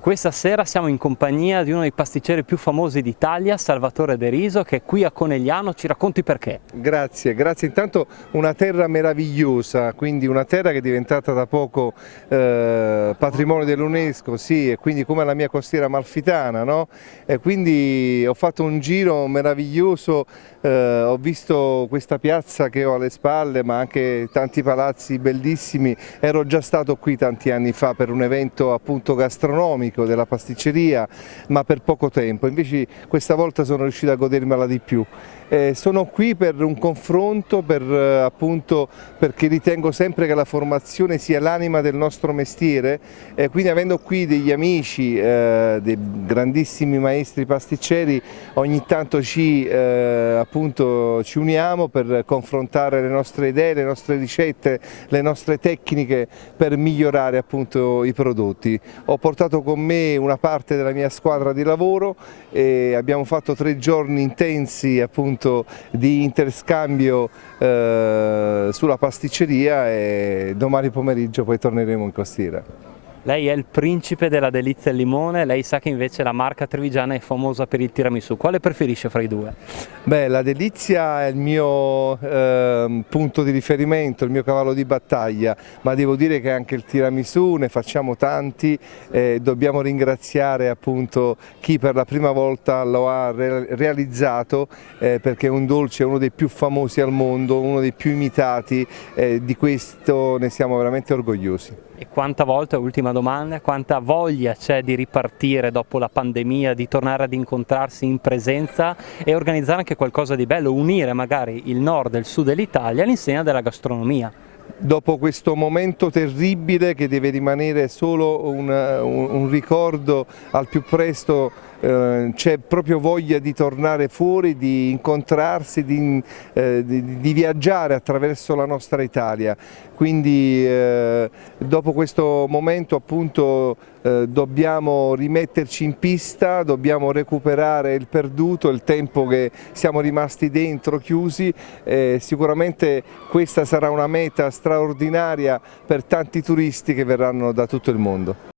Questa sera siamo in compagnia di uno dei pasticceri più famosi d'Italia, Salvatore De Riso, che è qui a Conegliano. Ci racconti perché? Grazie, grazie. Intanto una terra meravigliosa, quindi una terra che è diventata da poco patrimonio dell'UNESCO, sì, e quindi come la mia costiera amalfitana, no? E quindi ho fatto un giro meraviglioso, ho visto questa piazza che ho alle spalle, ma anche tanti palazzi bellissimi. Ero già stato qui tanti anni fa per un evento appunto gastronomico della pasticceria, ma per poco tempo, invece questa volta sono riuscito a godermela di più. Sono qui per un confronto, appunto, perché ritengo sempre che la formazione sia l'anima del nostro mestiere, quindi avendo qui degli amici, dei grandissimi maestri pasticceri, ogni tanto appunto, ci uniamo per confrontare le nostre idee, le nostre ricette, le nostre tecniche per migliorare appunto i prodotti. Ho portato con me una parte della mia squadra di lavoro e abbiamo fatto 3 giorni intensi appunto di interscambio sulla pasticceria e domani pomeriggio poi torneremo in costiera. Lei è il principe della delizia al limone, lei sa che invece la marca trevigiana è famosa per il tiramisù. Quale preferisce fra i due? Beh, la delizia è il mio punto di riferimento, il mio cavallo di battaglia, ma devo dire che anche il tiramisù ne facciamo tanti, dobbiamo ringraziare appunto chi per la prima volta lo ha realizzato, perché è un dolce, uno dei più famosi al mondo, uno dei più imitati, di questo ne siamo veramente orgogliosi. E quanta volta, ultima domanda, quanta voglia c'è di ripartire dopo la pandemia, di tornare ad incontrarsi in presenza e organizzare anche qualcosa di bello, unire magari il nord e il sud dell'Italia all'insegna della gastronomia? Dopo questo momento terribile che deve rimanere solo un ricordo al più presto, c'è proprio voglia di tornare fuori, di incontrarsi, di viaggiare attraverso la nostra Italia. Quindi dopo questo momento appunto dobbiamo rimetterci in pista, dobbiamo recuperare il perduto, il tempo che siamo rimasti dentro chiusi. Sicuramente questa sarà una meta straordinaria per tanti turisti che verranno da tutto il mondo.